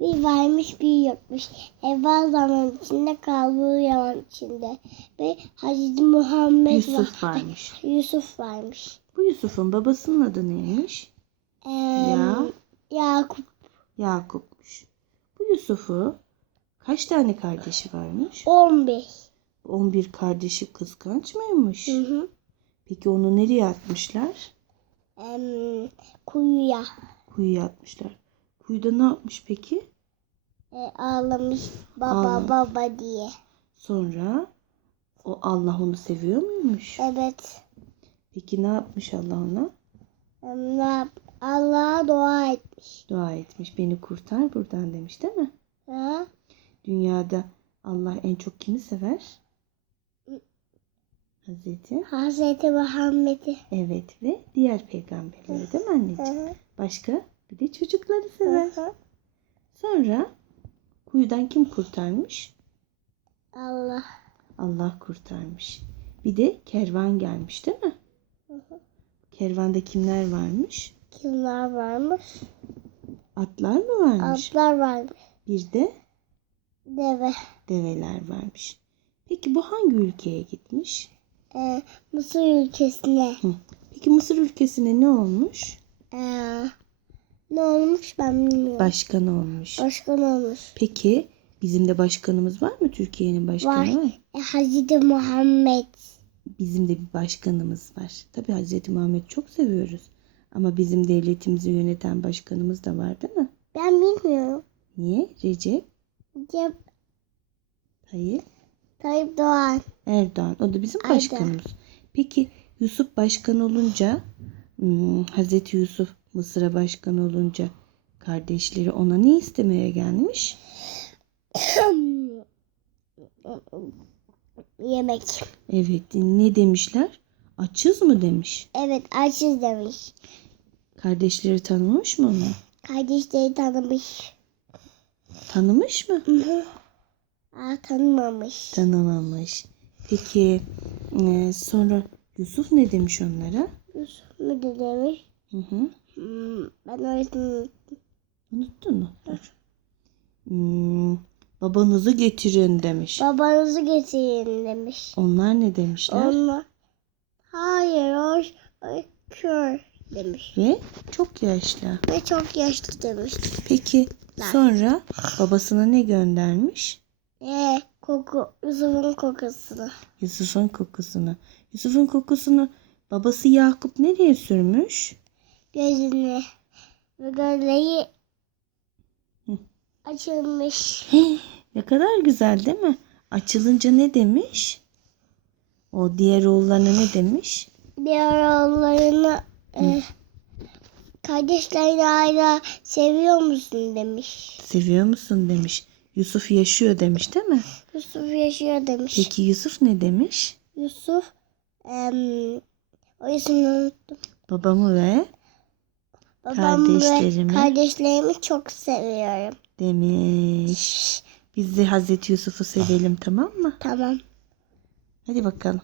Bir varmış bir yokmuş. Evvel zaman içinde kalbur yalan içinde. Ve Hazreti Muhammed Yusuf var. varmış. Yusuf varmış. Bu Yusuf'un babasının adı neymiş? Ee, Ya. Yakup Yakup'muş. Bu Yusuf'u kaç tane kardeşi varmış? 15. 11 kardeşi kıskanç mıymış? Hı hı. Peki onu nereye atmışlar? Em, kuyuya Kuyuya atmışlar. Kuyuda ne yapmış peki? e, ağlamış baba Ağla- baba diye. Sonra o Allah onu seviyor muymuş? Evet. Peki ne yapmış Allah ona? Ne yap- Allah'a dua etmiş. Dua etmiş. Beni kurtar buradan demiş değil mi? Ha? Dünyada Allah en çok kimi sever? Hazreti. Hazreti Muhammed'i. Evet ve diğer peygamberleri değil mi Hı anneciğim? hı. Başka? Bir de çocukları sever. hı. Sonra kuyudan kim kurtarmış? Allah. Allah kurtarmış. Bir de kervan gelmiş değil mi? Hı. Kervanda kimler varmış? Kimler varmış? Atlar mı varmış? Atlar varmış. Bir de Deve. develer varmış. Peki bu hangi ülkeye gitmiş? Ee, Mısır ülkesine. Peki Mısır ülkesine ne olmuş? Ee, ne olmuş ben bilmiyorum. Başkan olmuş. Başkan olmuş. Peki bizim de başkanımız var mı? Türkiye'nin başkanı Var. var. E, Hazreti Muhammed. Bizim de bir başkanımız var. Tabii Hazreti Muhammed çok seviyoruz. Ama bizim devletimizi yöneten başkanımız da var değil mi? Ben bilmiyorum. Niye? Recep Cep Tayyip Tayyip Doğan. Erdoğan. O da bizim Erdoğan. başkanımız. Peki Yusuf başkan olunca hmm, Hazreti Yusuf Mısır'a başkan olunca kardeşleri ona ne istemeye gelmiş? Yemek. Evet ne demişler? Açız mı demiş. Evet açız demiş. Kardeşleri tanımış mı onu? Kardeşleri tanımış. Tanımış mı? Aa, tanımamış. Tanımamış. Peki e, sonra Yusuf ne demiş onlara? Yusuf da demiş? Hı hı. Hmm, ben öğretmenim. Unuttun mu? Dur. Hmm, babanızı getirin demiş. Babanızı getirin demiş. Onlar ne demişler? Onlar hayır o, o kör demiş. Ve çok yaşlı. Ve çok yaşlı demiş. Peki sonra babasına ne göndermiş? Ee, koku, Yusuf'un kokusunu. Yusuf'un kokusunu. Yusuf'un kokusunu babası Yakup nereye sürmüş? Gözüne. Ve gözleri Hı. açılmış. Ne kadar güzel değil mi? Açılınca ne demiş? O diğer oğullarına ne demiş? Diğer oğullarına e, kardeşlerini hala seviyor musun demiş. Seviyor musun demiş. Yusuf yaşıyor demiş değil mi? Yusuf yaşıyor demiş. Peki Yusuf ne demiş? Yusuf em, o ismini unuttum. Babamı ve Kardeşlerimi. kardeşlerimi çok seviyorum. demiş. Biz de Hazreti Yusuf'u sevelim tamam mı? Tamam. Hadi bakalım.